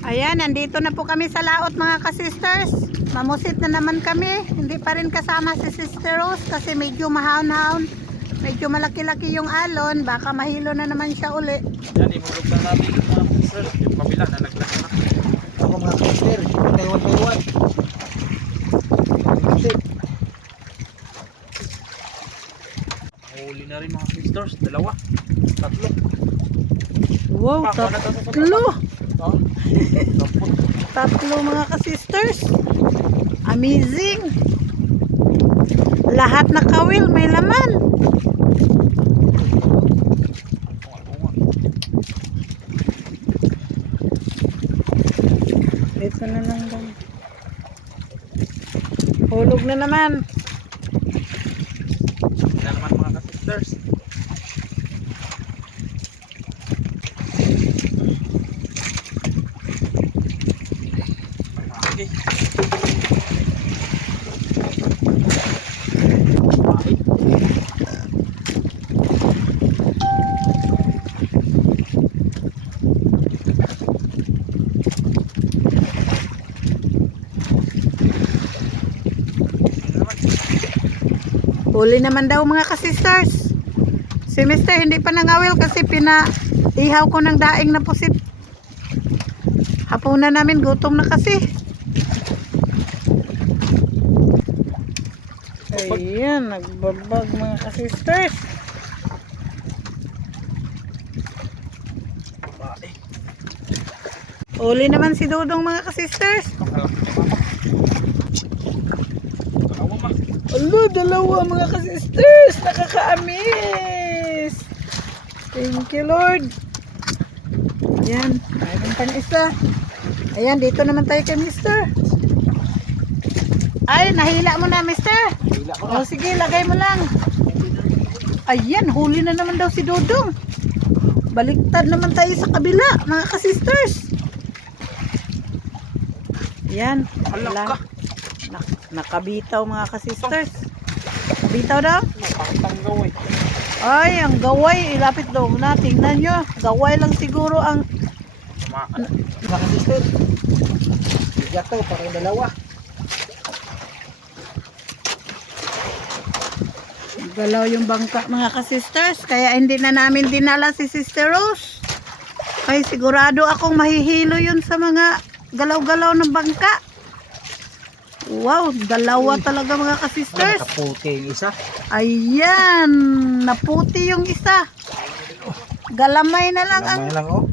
Ayan, nandito na po kami sa laot mga ka-sisters. Mamusit na naman kami. Hindi pa rin kasama si Sister Rose kasi medyo mahahon-hahon. Medyo malaki-laki yung alon. Baka mahilo na naman siya uli. Yan, imulog na namin mga sister. Yung kabila, nalaglag na. Ako mga sister, taiwan. Huli na rin mga sisters. Dalawa. Tatlo. Wow, Ah, wala tatlo. Oh. Tapos. Tatlo mga ka-sisters. Amazing. Lahat na kawil may laman. Dito na lang daw. Hulog na naman. Yan naman mga ka-sisters. Okay. Huli naman daw mga ka-sisters. Si Mister hindi pa nangawil kasi pinaihaw ko ng daing na pusit. Hapunan namin, gutom na kasi. Ayan, nagbabag mga ka-sisters. Huli naman si Dudong mga ka-sisters. Alo, dalawa mga ka-sisters. Nakaka-amaze. Thank you Lord. Ayan, mayroon pang isa. Ayan, dito naman tayo kay Mister. Ay, nahila mo na Mister. O sige, lagay mo lang. Ayan, huli na naman daw si Dudong. Baliktad naman tayo sa kabila mga ka-sisters. Ayan, wala. Nakabitaw mga ka-sisters. Nakabitaw daw? Napakatang gawin. Ay, ang gaway. Ilapit daw na. Tingnan nyo. Gaway lang siguro ang... Mga sister, bigyan to, parang dalawa. Galaw yung bangka mga ka-sisters. Kaya hindi na namin dinala si Sister Rose. Kaya sigurado akong mahihilo yun sa mga galaw-galaw ng bangka. Wow, dalawa talaga mga ka-sisters. Nakaputi yung isa. Ayan, naputi yung isa. Galamay na lang ang... Lamay lang oh.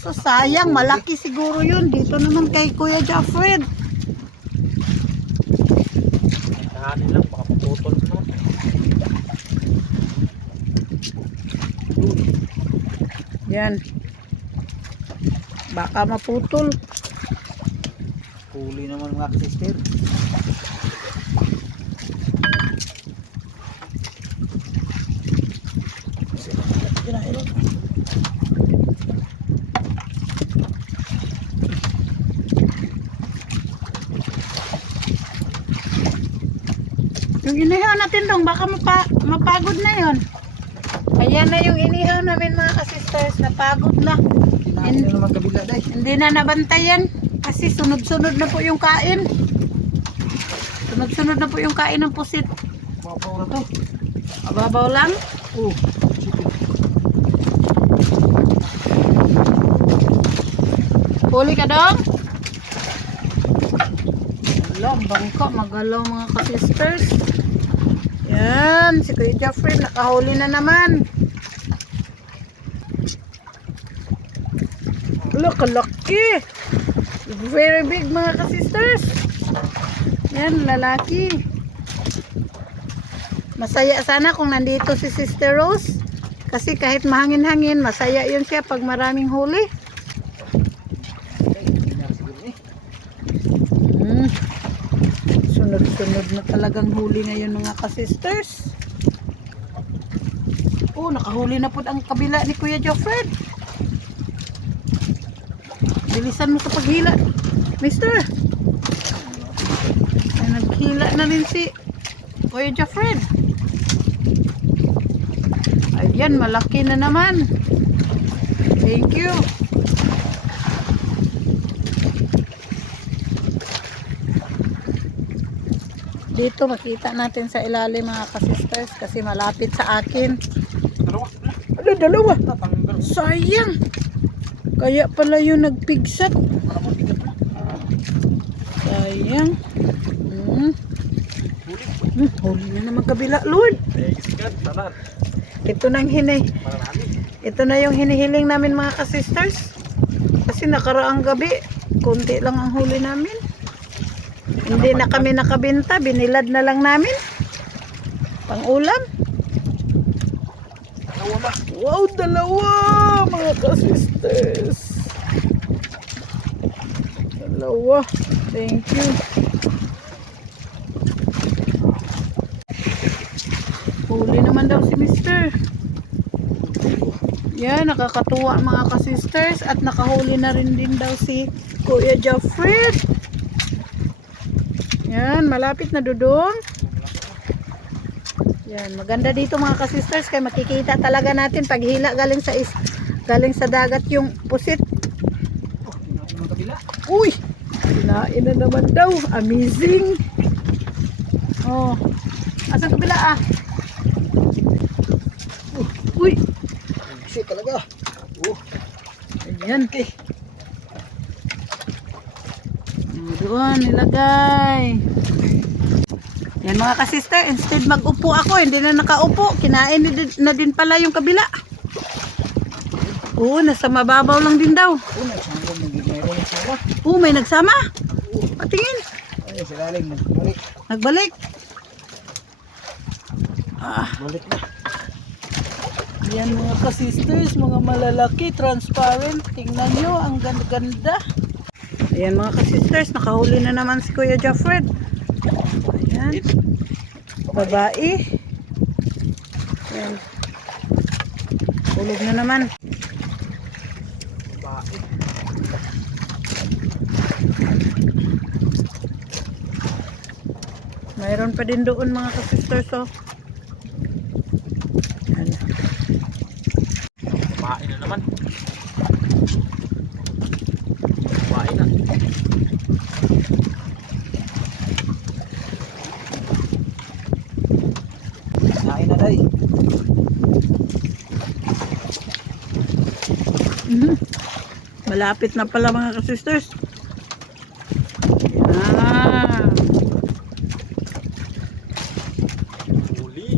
So sayang, malaki siguro yun. Dito naman kay Kuya Jaffred. Kahanin lang, baka putol mo. Yan. Baka maputol. Huli naman mga sister. Yung inihaw natin dong, baka mapagod na yon. Ayan na yung inihaw namin mga ka-sisters. Napagod na. Kinain na naman kabila day. Hindi na nabantayan. Kasi sunod-sunod na po yung kain. Sunod-sunod na po yung kain ng pusit. Mapaw na to. Ababaw lang. Oh, Huli ka dong. Wala, bangka. Magalaw mga ka-sisters. Yan. Si Kuya Jaffrey nakahuli na naman. Wala, kalaki. Very big mga ka-sisters. Yan, lalaki. Masaya sana kung nandito si Sister Rose. Kasi kahit mahangin-hangin, masaya yun siya pag maraming huli. Sunod-sunod na talagang huli ngayon mga ka-sisters. Oh, nakahuli na po ang kabila ni Kuya Jaffred. Bilisan mo sa paghila, Mister. Ay, naghila na rin si Kuya Jaffred. Ayan, malaki na naman. Thank you. dito makita natin sa ilalim mga ka-sisters kasi malapit sa akin. Dalawa. Ano, dalawa? Natanggal. Sayang. Kaya pala yung nagpigsat. Para mo bigat na. Sayang. Huli. Huli na naman kabila, Lord. Sikat. Tanan. Ito nang Marami. ito na yung hinihiling namin mga ka-sisters. Kasi nakaraang gabi, konti lang ang huli namin. Hindi na kami nakabenta, binilad na lang namin. Pang-ulam. Nawala. Wow, dalawa mga ka-sisters. Dalawa. Thank you. Huli naman daw si Mister. Yan, nakakatuwa mga ka-sisters. At nakahuli na rin din daw si Kuya Jeffrey. Yan, malapit na Dudong. Yan, maganda dito mga ka-sisters. Kaya makikita talaga natin pag hila galing sa dagat yung pusit. Oh, kinain ng kabila. Uy! Kinain na naman daw. Amazing! Oh. Asan kabila ah? Uy! Kasi talaga. Oh, Ayan. Doon nilagay. Yan mga ka-sister. Instead mag-upo ako. Hindi na nakaupo. Kinain na din pala yung kabila. Oo, nasa mababaw lang din daw. oh, nagsama mayroon ng sawa. Oo, may nagsama. Patingin. Ay, sa lalim, balik. Nagbalik. Ah, Balik na. yan mga ka-sisters, mga malalaki, transparent. Tingnan nyo, ang ganda-ganda. Ayan mga ka-sisters, nakahuli na naman si Kuya Jeffred. Ayan. Babae. Ayan. Hulog na naman. Mayroon pa din doon mga ka-sisters. Oh. Ayan. Kumain na naman. Kumain na. Kain na day. Malapit na pala mga ka-sisters. Ayan. Huli.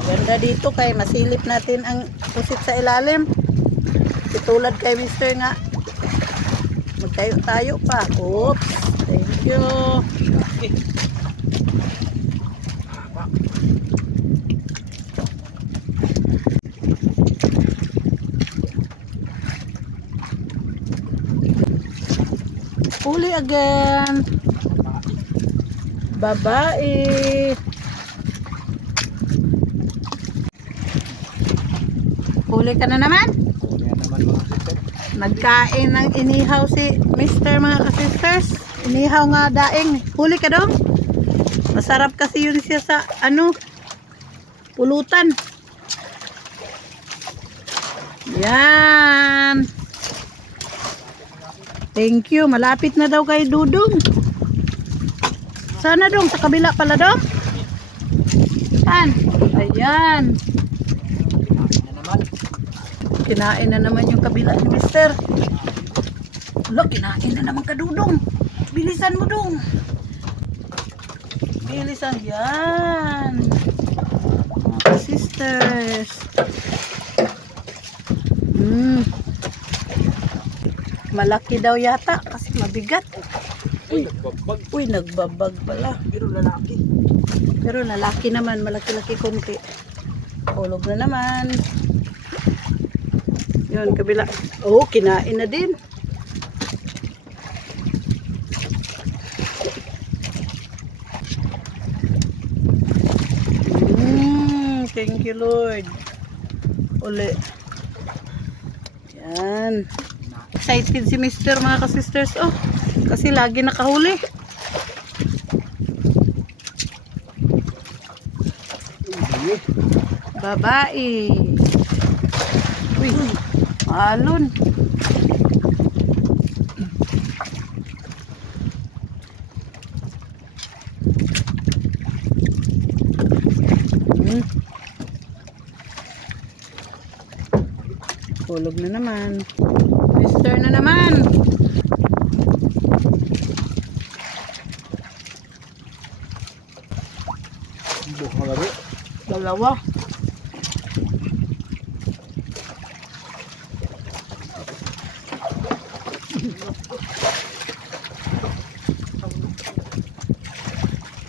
Ganda dito kay masilip natin ang pusit sa ilalim. Itulad kay Mister nga. Magtayo-tayo pa. Oops. Thank you. Huli again. Babae. Huli ka na naman? Oh, yan naman mga sister. Nagkain ng inihaw si Mr. mga ka-sisters. Inihaw nga daing. Huli ka dong? Masarap kasi yun siya sa ano, pulutan. Yan. Thank you. Malapit na daw kay Dudong. Sana dong, sa kabila pala dong. Yan. Ayan. Kinain na naman. Kinain na naman yung kabila ni Mister. Look, kinain na naman ka Dudong. Bilisan mo dong. Bilisan. Yan. Mga sisters. Malaki daw yata kasi mabigat. Uy, nagbabag. Uy, nagbabag pala. Pero lalaki. Pero lalaki naman, malaki-laki konti. Hulog na naman. Yun, kabila. Oh, kinain na din. Thank you, Lord. Uli. Yan. Excited si Mister mga ka-sisters. Oh, kasi lagi nakahuli. Babae. Uy, alon. Hulog na naman. Mister na naman. Mga laro. Dalawa.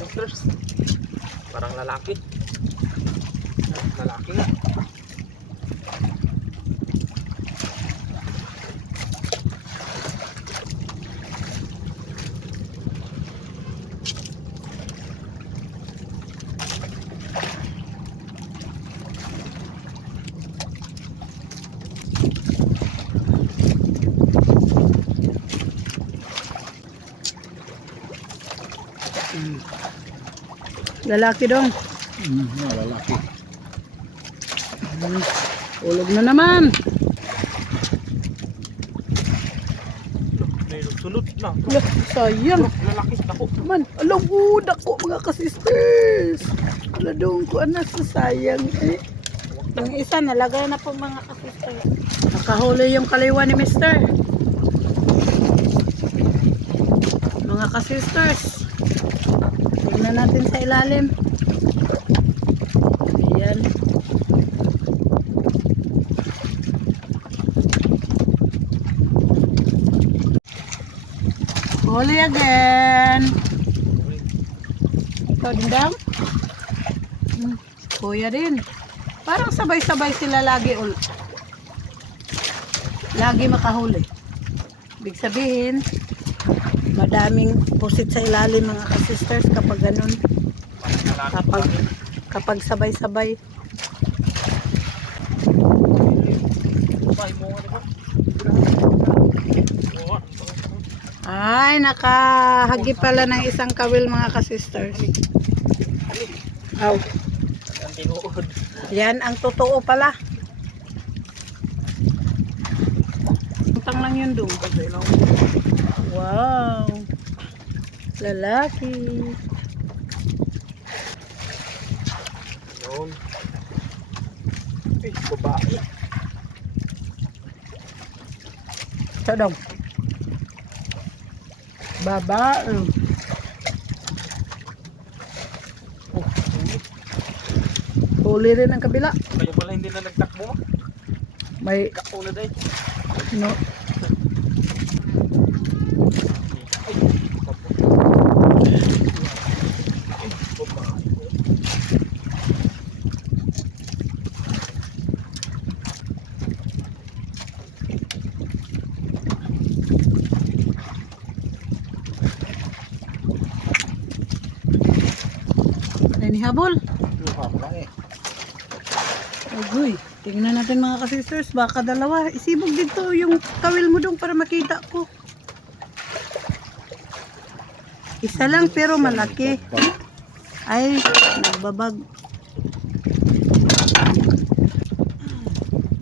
Sisters. Parang lalaki. Lalaki nga. Lalaki dong. Lalaki. Hulog na naman. May sunod na. Lah, sayang. Lalaki ako. Man, alam mo, dako mga kasisters. Aladong ko, sa sayang eh. Yung isa, nalagay na po mga kasisters. Nakahuli yung kaliwa ni mister. Mga kasisters. Tingnan natin sa ilalim. Ayan. Huli again. Ito dindang. Kuya din. Parang sabay-sabay sila lagi lagi makahuli. Ibig sabihin, madaming pusit sa ilalim mga kasisters kapag ganun. Kapag sabay-sabay. Ay, nakahagi pala ng isang kawil mga kasisters. Aw. Ang tinuod. Yan ang totoo pala. Utang lang yun doon. Wow. Lalaki. Yun. Eh, babae. Ito daw. Babae. Huli rin ang kabila. Kaya pala hindi na nagtakbo. May Kauna dahil. no. Ay, habol. Agoy, tingnan natin mga kasisters, baka dalawa. Isibog dito yung kawil mo dong para makita ko. Isa lang pero malaki. Ay, nagbabag.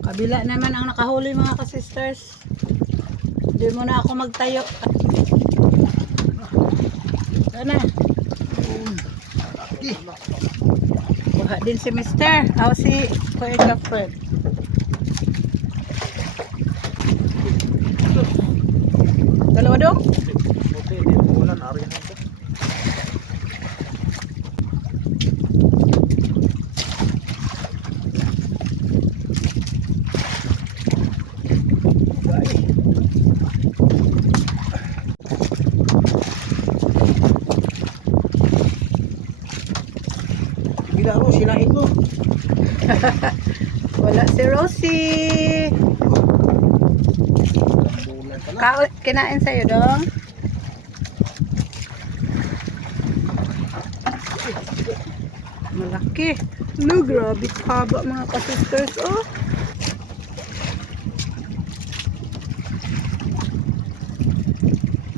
Kabila naman ang nakahuli mga kasisters. Hindi mo na ako magtayo. Sana. Kuha din si Mister. O si Kuya Jeffred. Dalawa dong? Buti, hindi mo ulan. Ari na ito. Gila mo, sinain mo. Wala si Rosie. Bulan pala. Kinain sa'yo dong? Malaki. No, grabe haba mga kasisters. Oh.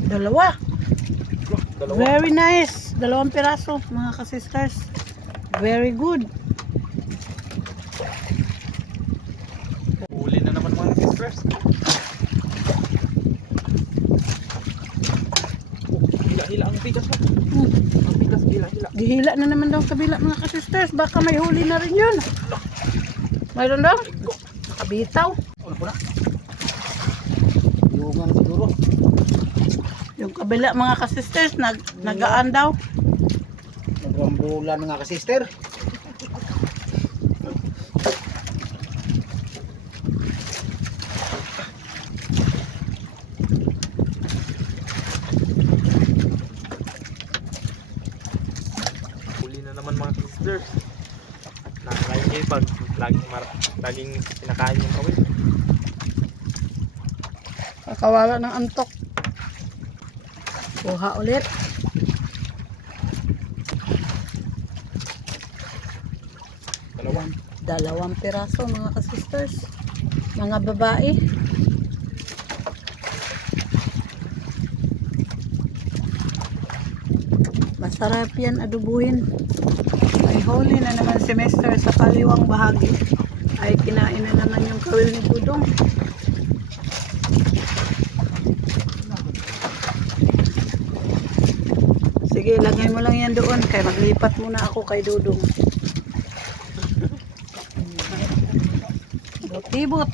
Dalawa. Dalawa. Very nice. Dalawang piraso mga kasisters. Very good. Huli na naman mga sisters. Hila-hila ang bigas mo. Ang bigas, hila-hila. Gihila na naman daw kabila mga kasisters. Baka may huli na rin yun. Mayroon daw? Ego. Nakabitaw. Ano po na? na siguro. Yung kabila mga ka-sisters, nagaan daw. Nagrambulan mga ka-sister. Huli na naman mga sisters. Nakakain kayo pag laging pinakain yung kawin. Kakawala ng antok. Kuha ulit. Dalawang piraso mga ka-sisters. Mga babae. Masarap yan adubuhin. Ay huli na naman semester sa kaliwang bahagi. Ay kinain na naman yung kawil ni Dudong. Sige, lagay mo lang yan doon. Kaya maglipat muna ako kay Dudong. Tibot.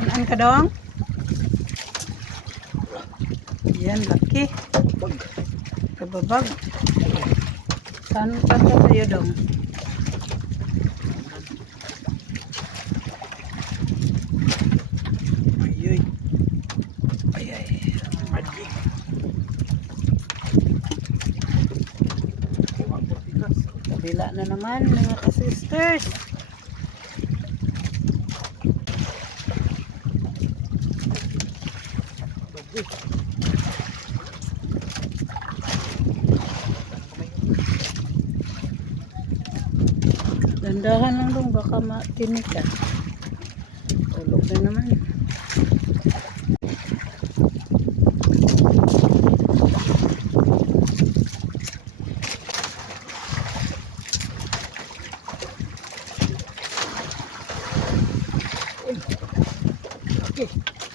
Anaan ka dong? Yan, laki. Kababag. Saan ka tayo dong? Ay, ay. Ay, ay. Kabila na naman mga ka-sisters. Dandahan lang dong, baka matinik ka. Tulog na naman.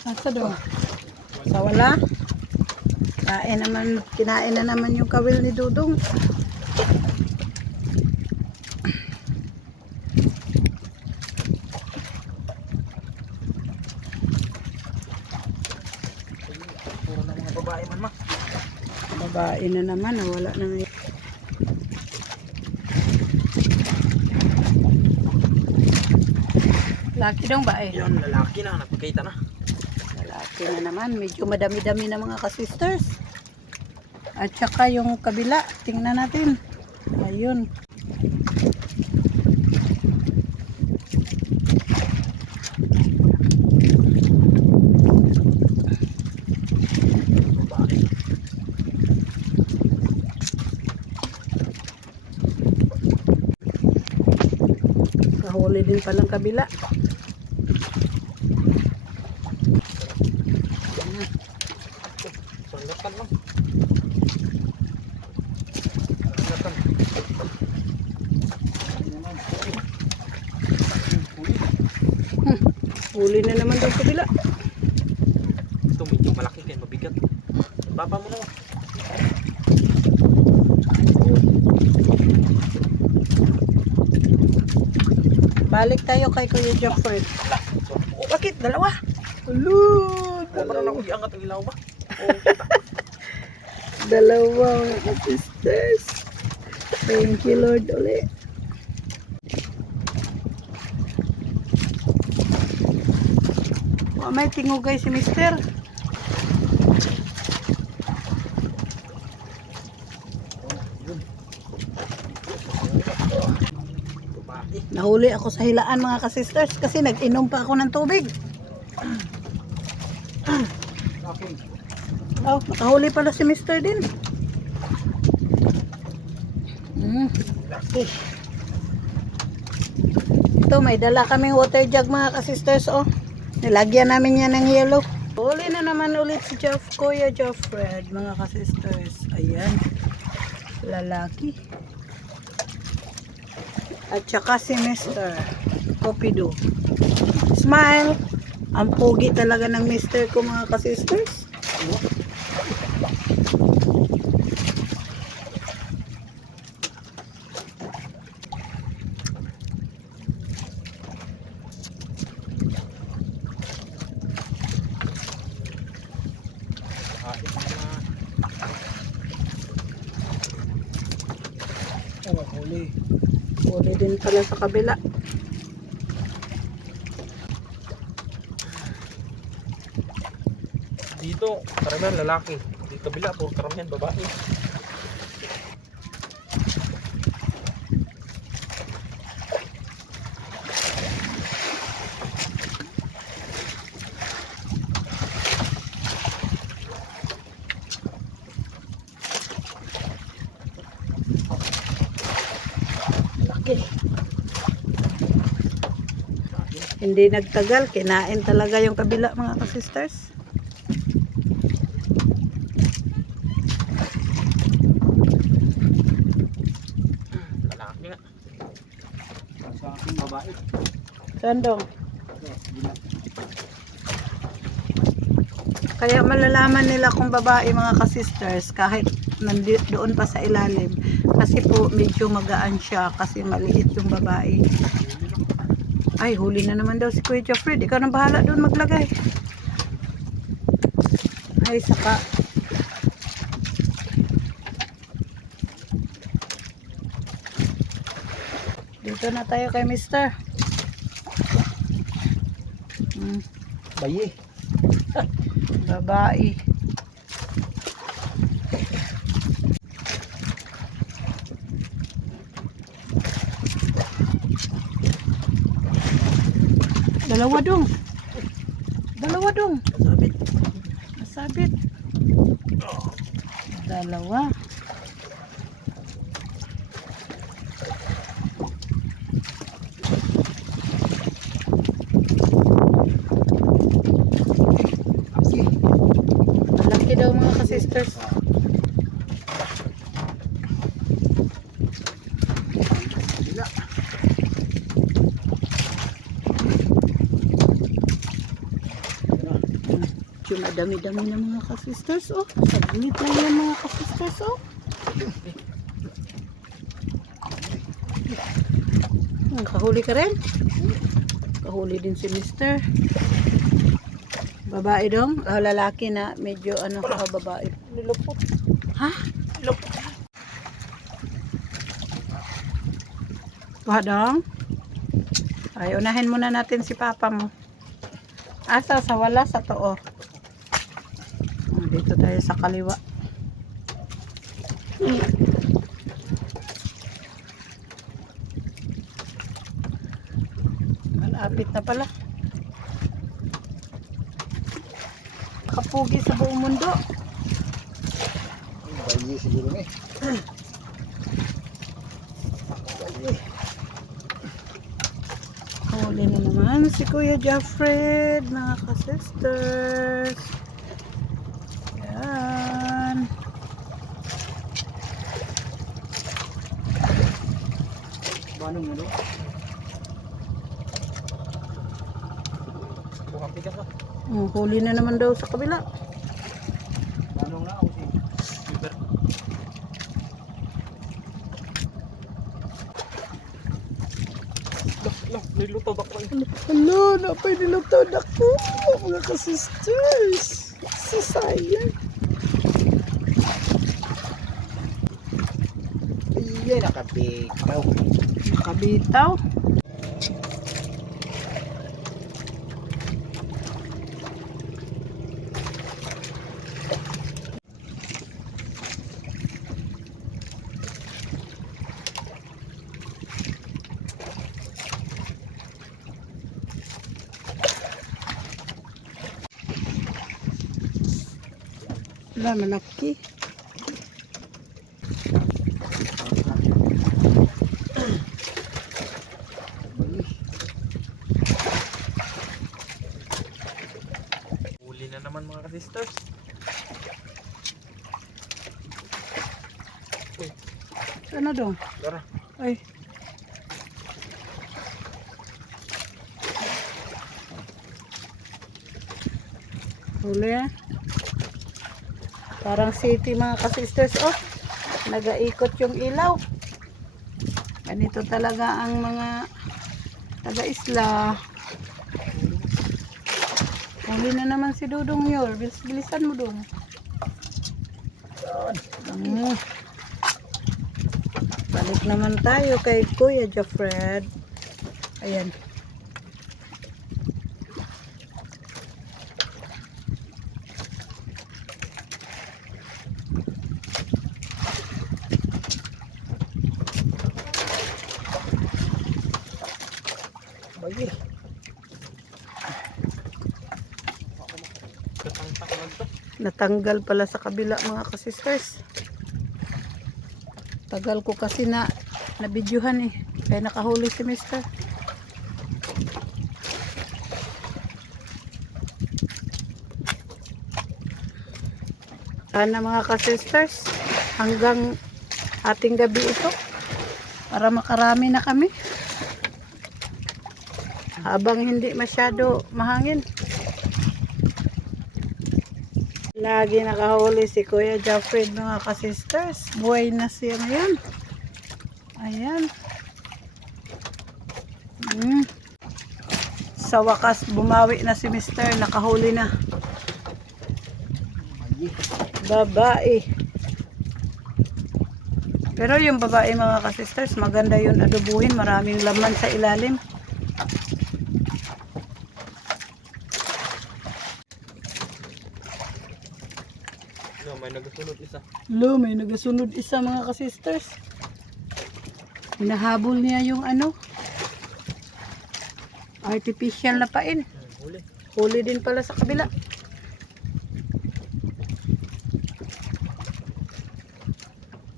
Nasa doon? Sa wala? Kinain na naman yung kawil ni Dudong. Puro na mga babae man ma. Babae na naman, wala na ngayon. Laki dong ba eh? Yan, lalaki na, napagkita na. Lalaki na naman, medyo madami-dami na mga ka-sisters. At saka yung kabila, tingnan natin. Ayun. Kahuli din palang kabila. Sangatan lang. Sangatan. Huli na naman daw kabila. Ito medyo malaki kaya mabigat. Baba mo na. Balik tayo kay Kuya Jeffrey. Oh, bakit? Dalawa? Lord! Parang ako iangat ang ilaw ba? Dalawa mga sisters. Thank you Lord ulit. Oh, may tingugay si Mister. Nahuli ako sa hilaan mga ka-sisters kasi nag-inom pa ako ng tubig. Oh, nakahuli pala si Mister din. Ito, may dala kaming water jug mga ka-sisters. Oh, nilagyan namin yan ng yellow. Huli na naman ulit si Kuya Joffred mga ka-sisters. Ayan, lalaki. At saka si Mr. Copido. Smile! Ang pogi talaga ng Mr. ko mga ka-sisters. din pala sa kabila. Dito, karamihan lalaki. Dito kabila, puro karamihan babae. Laki. Hindi nagtagal, kinain talaga yung kabila mga ka-sisters. Lalaki nga. Sa aking babae. Sandong. Ito, kabila. Kaya malalaman nila kung babae mga ka-sisters kahit doon pa sa ilalim. Kasi po medyo magaan siya kasi maliit yung babae. Ay, huli na naman daw si Kuya Jeffrey. Ikaw nang bahala doon maglagay. Ay, saka. Dito na tayo kay Mister. Bayi. Babae. Dalawa dong. Dalawa dong. Sabit. Masabit. Dalawa. Sige. Malaki daw mga ka-sisters. Kabila. Yung madami-dami na mga ka-sisters, oh. Saglit lang yan mga ka-sisters, oh. Kahuli ka rin? Kahuli din si Mister. Babae dong? Ah, lalaki na medyo ano ka babae. Nilupot. Ha? Nilupot. Kuha dong? Ay, unahin muna natin si papa mo. Asa? Sa wala? Sa too. Dito tayo sa kaliwa. Malapit na pala. Kapugi sa buong mundo. Bayi siguro eh. Bayi. Huli na naman si Kuya Jeffrey, mga ka-sisters. Yan. Paano mo no? Buka pigas na. Huli na naman daw sa kabila. Paano nga ako si Super. Lah, nilutod ako kayo. Hello, napay nilutod ako, mga ka-sisters. Sasayang. Iya, nakabitaw. Kabitaw. Wala, malaki. Bayi. Huli na naman mga ka-sisters. Ano dong? Tara. Ay. Huli ah. Parang city mga ka-sisters. Oh, nagaikot yung ilaw. Ganito talaga ang mga taga-isla. Huli na naman si Dudong Yor. Bilisan mo dong. Balik naman tayo kay Kuya Jeffred. Ayan. Bagi. Katangtak lang to. Natanggal pala sa kabila mga kasisters. Tagal ko kasi na videohan eh. Kaya nakahuli si Mister. Sana mga kasisters, hanggang ating gabi ito para makarami na kami. Habang hindi masyado mahangin. Lagi nakahuli si Kuya Jeffred mga kasisters. Buhay na siya ngayon. Ayan. Sa wakas bumawi na si Mister. Nakahuli na. Bagi. Babae. Pero yung babae mga kasisters, maganda yun adobuhin. Maraming laman sa ilalim. No, may nagasunod isa. Lo, may nagasunod isa mga kasisters. Hinahabol niya yung ano, artificial na pain. Huli. Huli din pala sa kabila.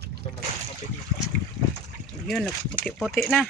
Ito malapit. Yun, nagputi-puti na.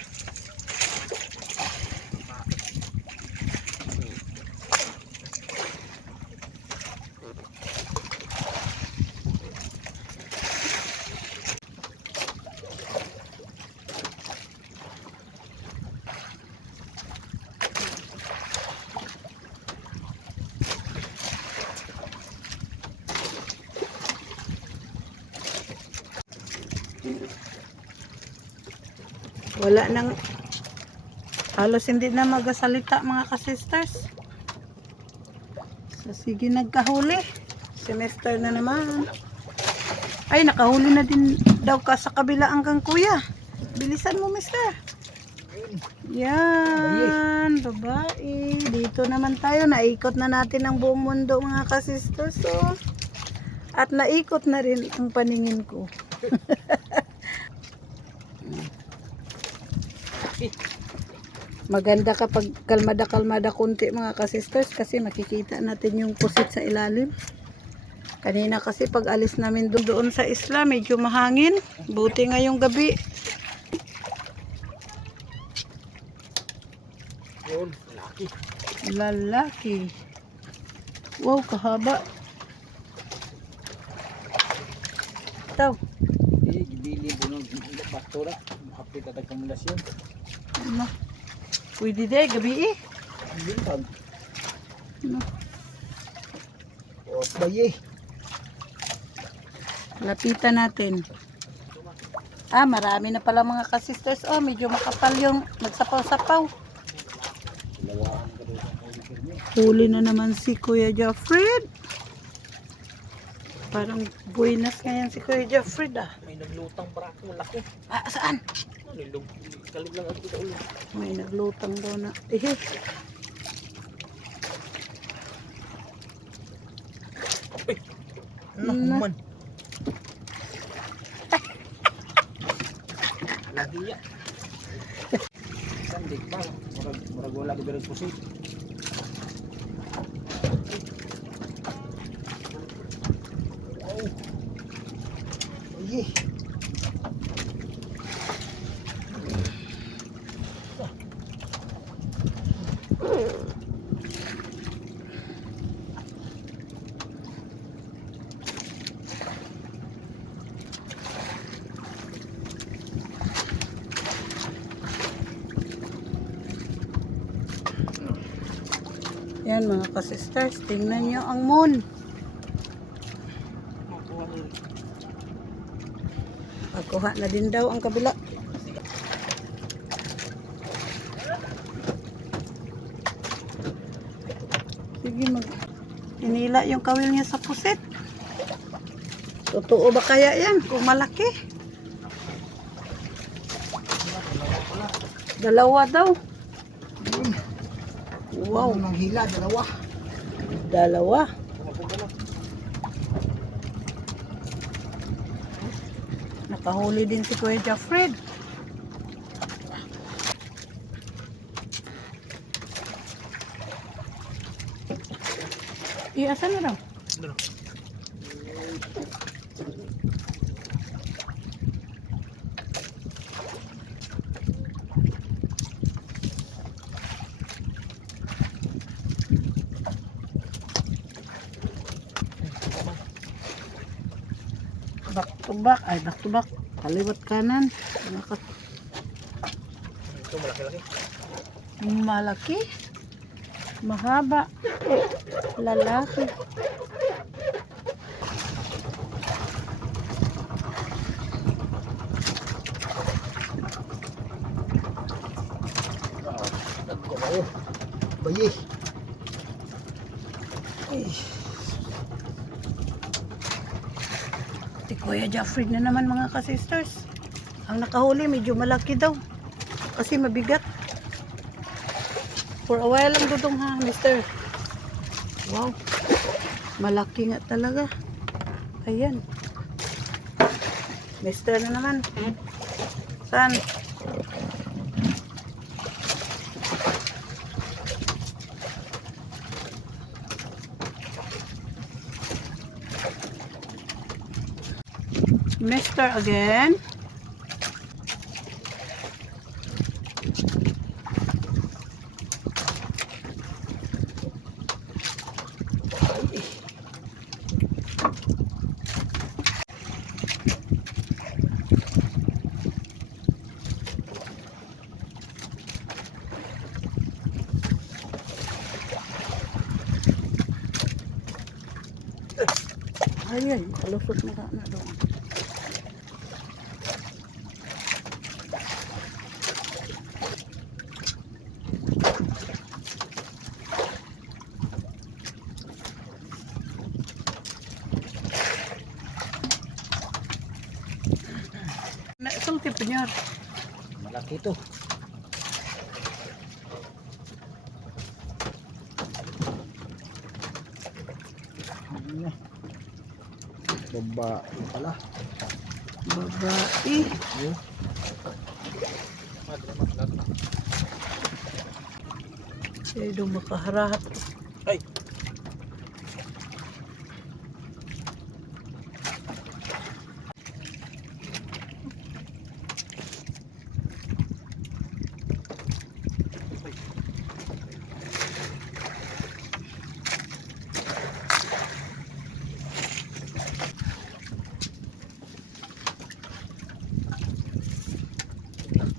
Wala nang halos hindi na magasalita mga kasisters. So sige, nagkahuli. Semester na naman. Ay, nakahuli na din daw ka sa kabila hanggang kuya. Bilisan mo, mister. Yan, babae. Dito naman tayo. Naikot na natin ang buong mundo mga kasisters. So, at naikot na rin ang paningin ko. Maganda kapag kalmada-kalmada kunti mga kasisters kasi makikita natin yung pusit sa ilalim. Kanina kasi pag alis namin doon sa isla medyo mahangin. Buti ngayong gabi. Yun, laki. Lalaki. Wow, kahaba. Ito. Gibili po ng bastura. Hapit at akumulasyon. Ano? Pwede din, gabi eh. Hindi pag. Ano? O, bagi. Lapitan natin. Ah, marami na pala mga kasisters. Oh, medyo makapal yung nagsapaw-sapaw. Huli na naman si Kuya Jeffred. Parang buenas ngayon si Kuya Jeffred ah. May naglutang para ako, laki. Ah, saan? Kalib lang ako sa ulo. May naglutang daw na. Naman. Lagi ya. Sandik pa. Murag wala ko pero pusit. Oh. Bagi. Yan mga kasisters, tingnan nyo ang moon. Pagkuha na din daw ang kabila. Sige, inila yung kawil niya sa pusit. Totoo ba kaya yan kung malaki? Dalawa daw. Yun. Wow. Ang hila, dalawa. Dalawa. Nakahuli din si Kuya Jeffred. Asan na daw? Doon. Back to back. Ay, back to back. Kaliwat kanan. Ito malaki-laki. Malaki. Mahaba. Lalaki. Nagko kayo. Bayi. Si Kuya Jeffrey na naman mga ka-sisters. Ang nakahuli medyo malaki daw. Kasi mabigat. For a while lang dudong ha, mister. Wow. Malaki nga talaga. Ayan. Mister na naman. Saan? Mister again. Ayan, kalusot na na doon. Sulti punya. Malaki ito. Ano na? Babae pala. Babae. Yun. Siya doon makaharap. Ay!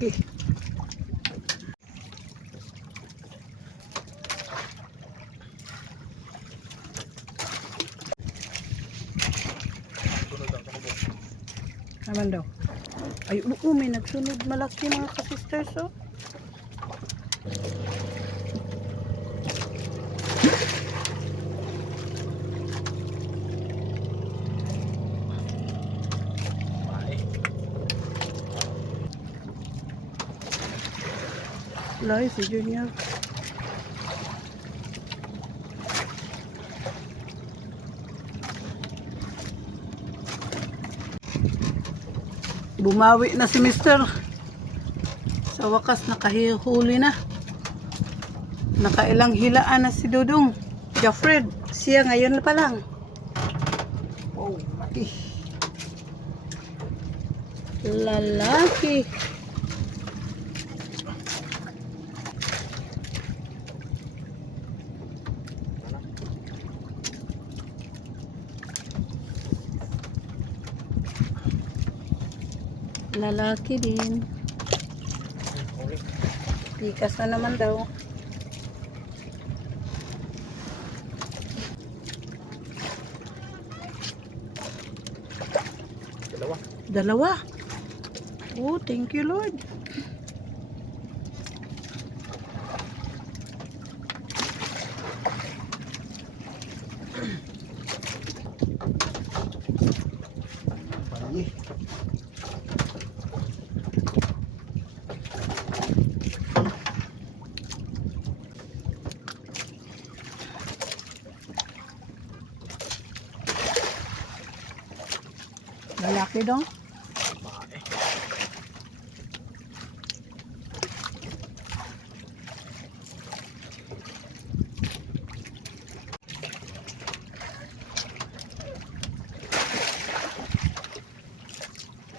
Okay. Naman daw. Ay, may nagsunod malaki mga ka-sisters, oh. Lai si Junior. Bumawi na si Mister. Sa wakas nakahuli na. Nakailang hilaan na si Dudong. Jeffred, siya ngayon pa lang. Oh, mati. Lalaki. Lalaki din. Tikas na naman daw. Dalawa. Dalawa. Oh, thank you Lord. Bayi. Malaki dong.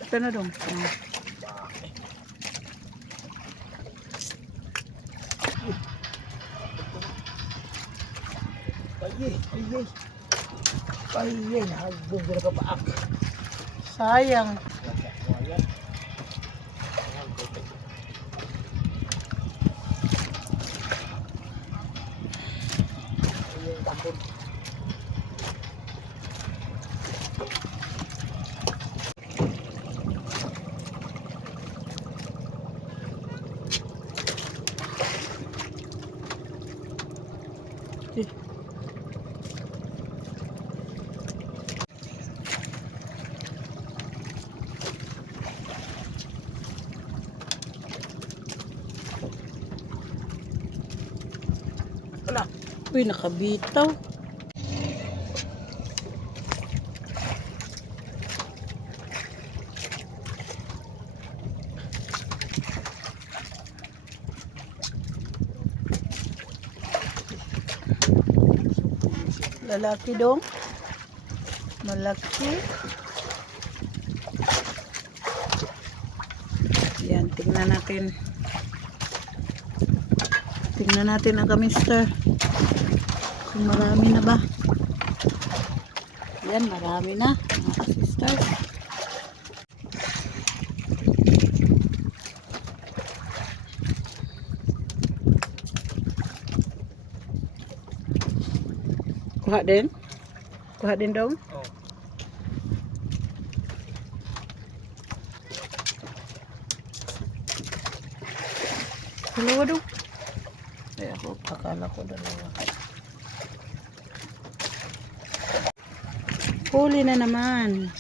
Ito na dong. Ay, hagdong ko na kapaak. Sayang. Ayan. Ayun, tambon. Wala. Uy, nakabitaw. Lalaki dong. Malaki. Yan, tingnan natin. Tingnan natin ang kamister. Kung marami na ba. Yan, marami na mga sisters. Kuha din? Kuha din dong? Oh. Dalawa dong. Ay, ako, akala ko dalawa. Huli na naman.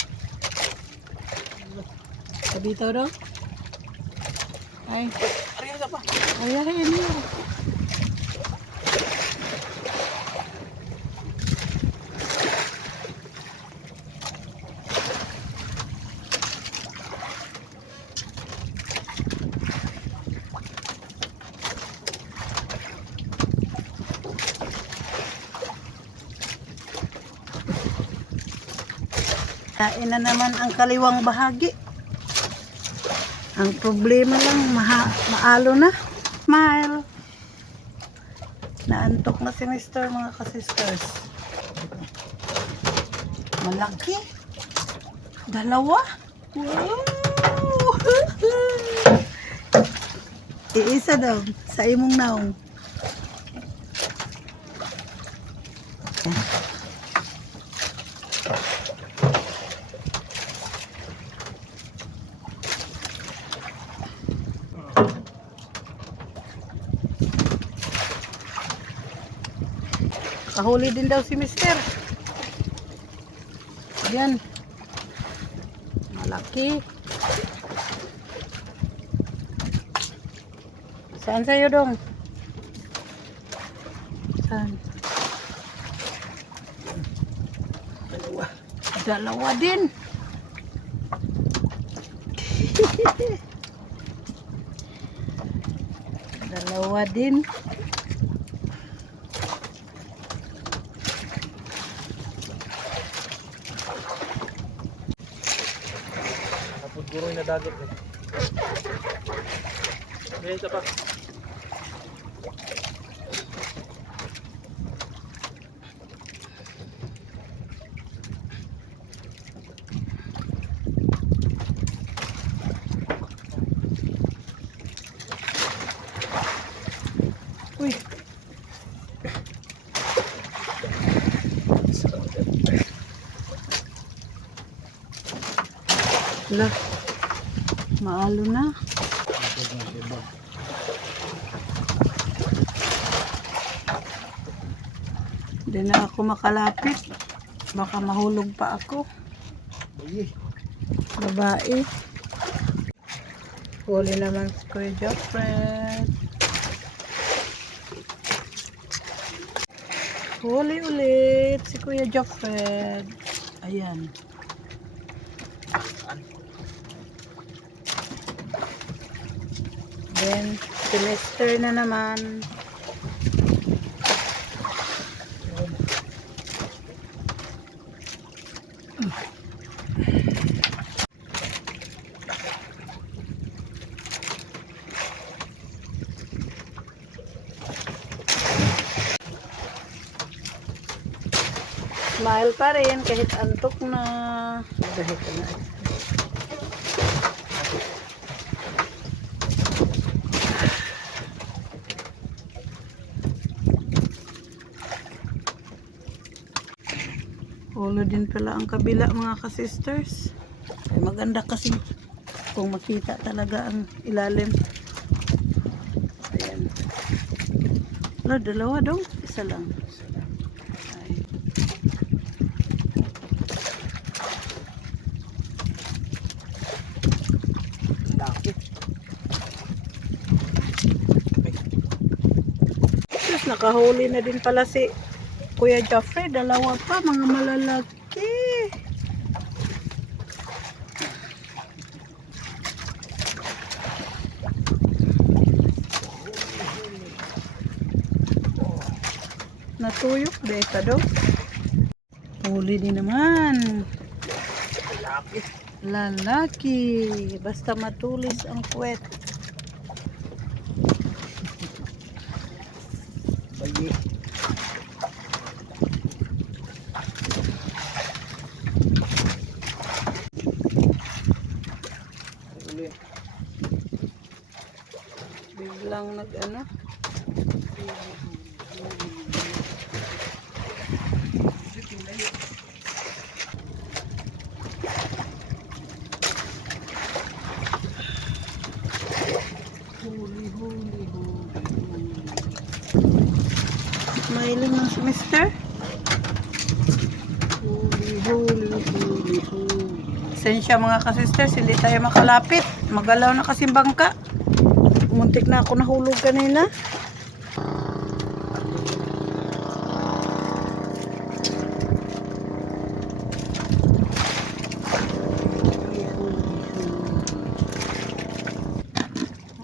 Kabitaw dong? Ay. Ariya pa. Ay, ay, ay. Kain na naman ang kaliwang bahagi. Ang problema lang, maalo na. Smile. Naantok na si Mr. mga kasisters. Malaki. Dalawa. Wow. Iisa daw sa imong naong. Kahuli din daw si Mister. Ayan. Malaki. Saan sa'yo dong? Saan? Dalawa. Dalawa din. Dalawa din. Napudguroy na dagat eh. May isa pa. Uy. Wala. Maalo na. Hindi na ako makalapit. Baka mahulog pa ako. Ay, Babae. Huli naman si Kuya Joffred. Huli ulit si Kuya Joffred. Ayan. Then, semester na naman. Smile pa rin kahit antok na. Dahil ka na. Ulo din pala ang kabila mga ka-sisters. Ay, maganda kasi kung makita talaga ang ilalim. Ayan. Wala, dalawa dong. Isa lang. Ay. Laki. Sus, nakahuli na din pala si Kuya Joffrey. Dalawa pa, mga malalaki. Natuyok, beta daw. Huli din naman. Laki. Lalaki. Basta matulis ang puwet. Bagi. Uli. Biglang nag-ano. Smiling ng semester. Huli. Sensya mga ka-sisters, hindi tayo makalapit. Magalaw na kasi bangka. Muntik na ako nahulog kanina.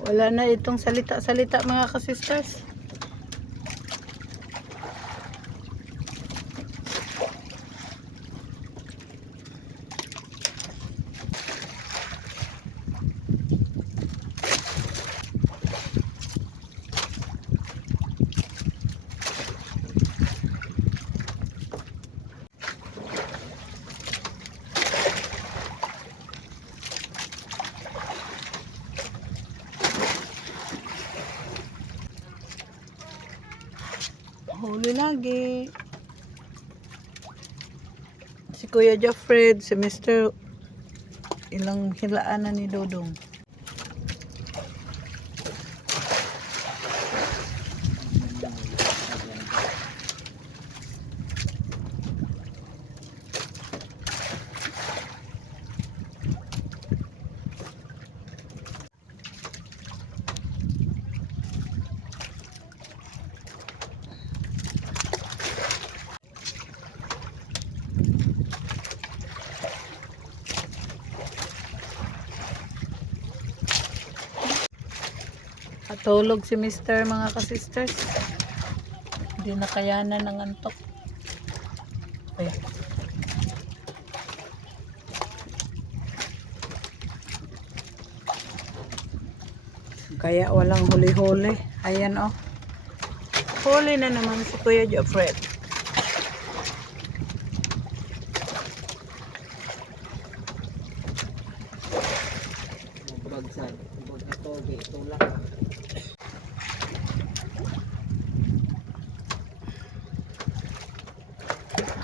Wala na itong salita-salita mga ka-sisters. Huli lagi. Si Kuya Joffrey, si Mr. Ilang hilaan na ni Dodong. Tulog si Mr. mga ka-sisters. Hindi na kayanan ng antok. Ay. Kaya walang huli-huli. Ayan oh. Huli na naman si Kuya Joffrey. Bagsan. Bag na toge. Tulak.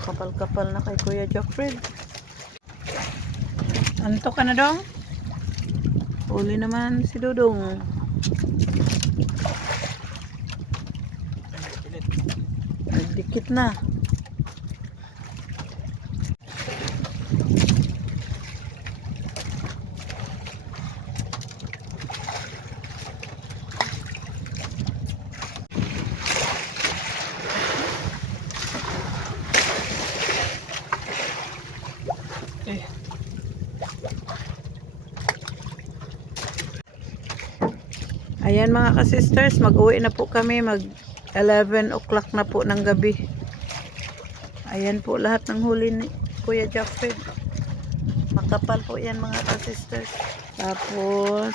Kapal-kapal na kay Kuya Joffrey. Antok ka na dong? Huli naman si Dodong. Nagdikit na. Ayan mga ka-sisters, mag-uwi na po kami. Mag 11 o'clock na po ng gabi. Ayan po lahat ng huli ni Kuya Jeffrey. Makapal po yan mga ka-sisters. Tapos,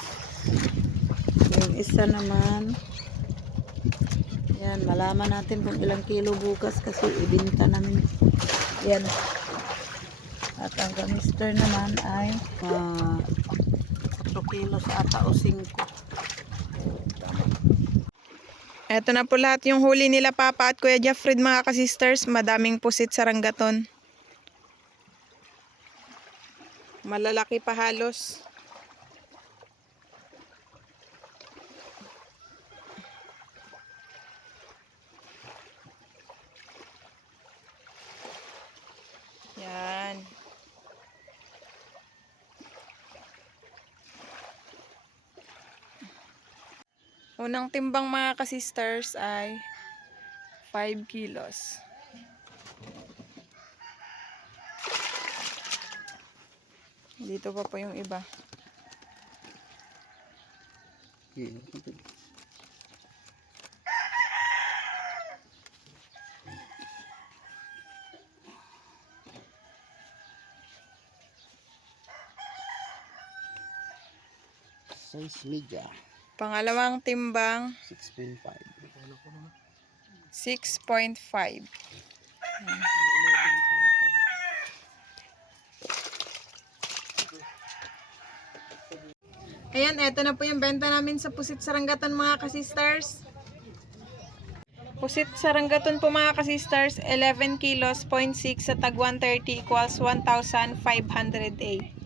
yung isa naman. Yan, malaman natin kung ilang kilo bukas kasi ibinta namin. Yan. At ang kanister naman ay 4 kilos ata o 5. Eto na po lahat yung huli nila Papa at Kuya Jeffrey mga ka-sisters. Madaming pusit sa ranggaton. Malalaki pa halos. Yan. Unang timbang mga ka-sisters ay 5 kilos. Dito pa po yung iba. Size media. Pangalawang timbang 6.5. 6.5. Ayan, eto na po yung benta namin sa pusit saranggaton mga ka-sisters. Pusit saranggaton po mga ka-sisters, 11 kilos, 0.6 sa tag 130 equals 1,508.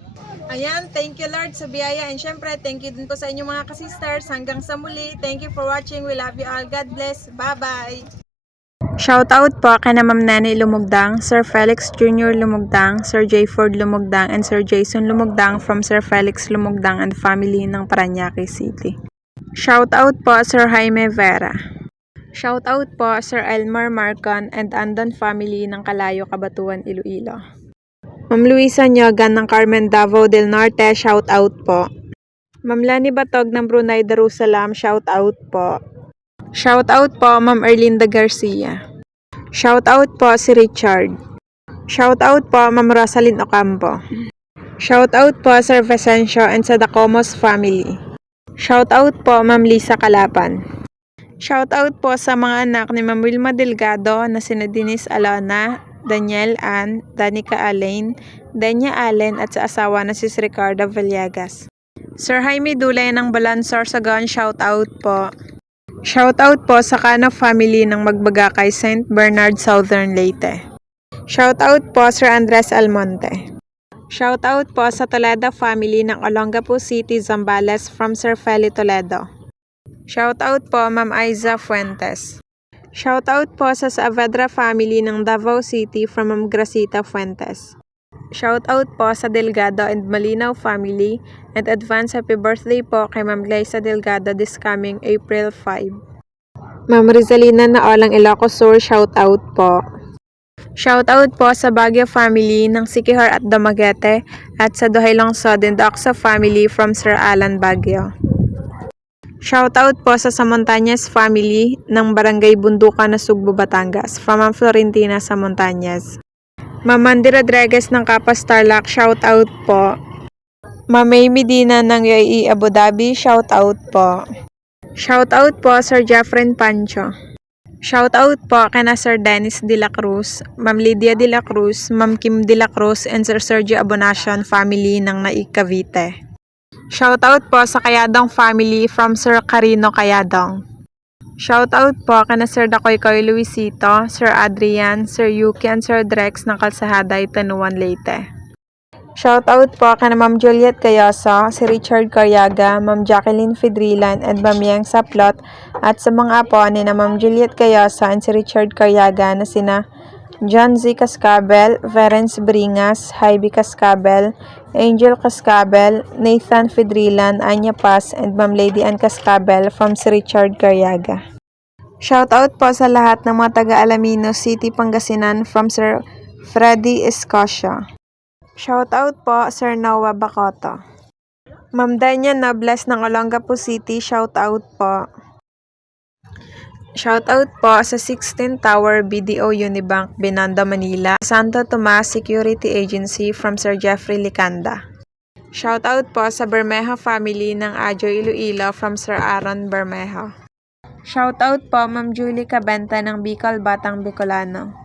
Ayan, thank you Lord sa biyaya and syempre thank you din po sa inyo mga ka-sisters. Hanggang sa muli, thank you for watching. We love you all. God bless. Bye-bye. Shoutout po kay na Ma'am Nani Lumugdang, Sir Felix Jr. Lumugdang, Sir J. Ford Lumugdang, and Sir Jason Lumugdang from Sir Felix Lumugdang and family ng Parañaque City. Shoutout po Sir Jaime Vera. Shoutout po Sir Elmer Marcon and Andon family ng Kalayo, Cabatuan, Iloilo. Ma'am Luisa Nyogan ng Carmen Davao del Norte, shoutout po. Ma'am Lani Batog ng Brunei Darussalam, shoutout po. Shoutout po Ma'am Erlinda Garcia. Shoutout po si Richard. Shoutout po Ma'am Rosalyn Ocampo. Shoutout po Sir Vicencio and sa Dacomos family. Shoutout po Ma'am Lisa Kalapan. Shoutout po sa mga anak ni Ma'am Wilma Delgado na sina Denise Alona, Daniel Ann, Danica Alain, Denya Allen at sa asawa na si Ricardo Villegas. Sir Jaime Dulay ng Balansor Sagon, shoutout po. Shoutout po sa Cano family ng Magbagakay, St. Bernard, Southern Leyte. Shoutout po Sir Andres Almonte. Shoutout po sa Toledo family ng Olongapo City, Zambales from Sir Feli Toledo. Shoutout po Ma'am Aiza Fuentes. Shoutout po sa Saavedra family ng Davao City from Ma'am Gracita Fuentes. Shoutout po sa Delgado and Malinaw family and advance happy birthday po kay Ma'am Gleisa Delgado this coming April 5. Ma'am Rizalina na Olang Ilocos Sur, shoutout po. Shoutout po sa Baguio family ng Sikihor at Dumaguete at sa Duhay Lungsod and Doxa family from Sir Alan Baguio. Shoutout po sa Samontañez family ng Barangay Bundukan na Sugbo, Batangas from Ma'am Florentina Samontañez. Ma'am Mandy Rodriguez ng Kapas Tarlac, shoutout po. Ma'am May Medina ng UAE Abu Dhabi, shoutout po. Shoutout po Sir Jeffrey Pancho. Shoutout po kina Sir Dennis De La Cruz, Ma'am Lydia De La Cruz, Ma'am Kim De La Cruz and Sir Sergio Abonacion family ng Naik Cavite. Shoutout po sa Kayadong family from Sir Carino Kayadong. Shoutout po kina Sir Dakoy Luisito, Sir Adrian, Sir Yuki and Sir Drex ng Kalsahada, Itanuan, Leyte. Shoutout po kina Ma'am Juliet Cayoso, si Richard Caryaga, Ma'am Jacqueline Fidrilan and Ma'am Yang Saplot at sa mga apo ni na Ma'am Juliet Cayoso and si Richard Caryaga na sina John Z. Cascabel, Verence Bringas, Heidi Cascabel, Angel Cascabel, Nathan Fidrilan, Anya Paz, and Ma'am Lady Ann Cascabel from si Richard Caryaga. Shoutout po sa lahat ng mga taga Alamino City, Pangasinan from Sir Freddy Escocia. Shoutout po Sir Noah Bacoto. Ma'am Danya Nobles ng Olongapo City, shout out po. Shout out po sa 16 Tower BDO Unibank, Binondo, Manila. Santo Tomas Security Agency from Sir Jeffrey Licanda. Shout out po sa Bermejo family ng Adjo Iloilo from Sir Aaron Bermejo. Shout out po Ma'am Julie Cabenta ng Bicol Batang Bicolano.